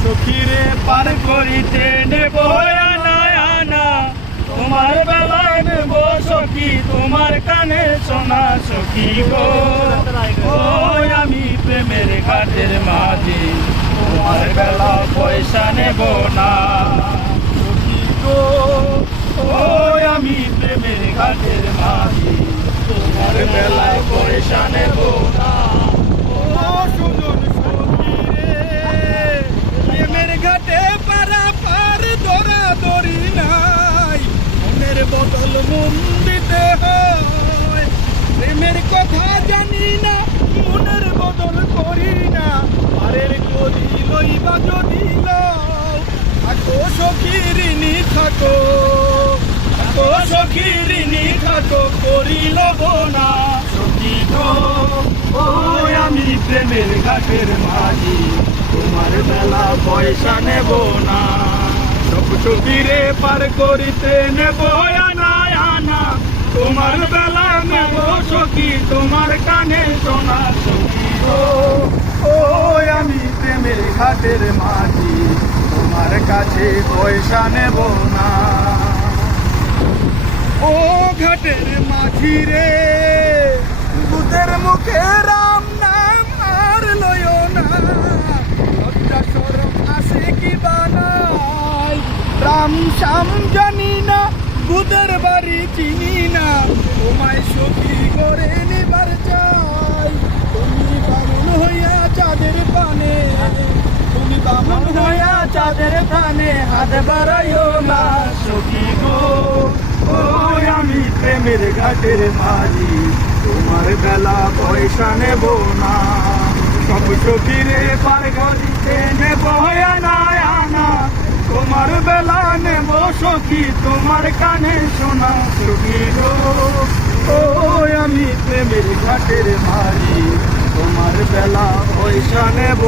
সখীরে পার করিতে নেব আনা তোমার বেলায় নেব সখী তোমার কানে আমি প্রেমের ঘাটের মাঝি তোমার বেলা পয়সা নেব না সখী গো আমি প্রেমের ঘাটের মাঝি তোমার বেলায় পয়সা নেব না ও সুজন সখী রে প্রেমের ঘাটে পারা পার দরা দরি নাই মনের বদল মন প্রেমের কথা জানি না, মনের বদল করি না। পারের করি লইবা যদি থাকো সখীরিনী থাকো। থাকো সখীরিনী থাকো, করি লব না। সখী ও আমি প্রেমের ঘাটের মাঝি, তোমার বেলা পয়সা নেব না। পার করিতে নেব আনা তোমার বেলা নেব সখী, তোমার কানে সোনা সখী ও, আমি প্রেমের ঘাটের মাটি, তোমার কাছে পয়সা নেব না। ও, ঘাটের মাঝি রে। রাম শ্যাম জানি না দুধের বাড়ি চিনি না। তোমায় সখী করে নিবার চাই, তুমি বামন হইয়া চাঁদের পানে। তুমি বামন হইয়া চাঁদের পানে, হাত বাড়াইও না সখী গো। ও আমি প্রেমের ঘাটের মাঝি, তোমার বেলা পয়সা নেব না। সব সখীরে পার গলিতে নেব আনা আনা তোমার বেলা নেব সখী তোমার কানে শোনা সখী গো ও, আমি প্রেমের ঘাটের ভারি তোমার বেলা পয়সা নেব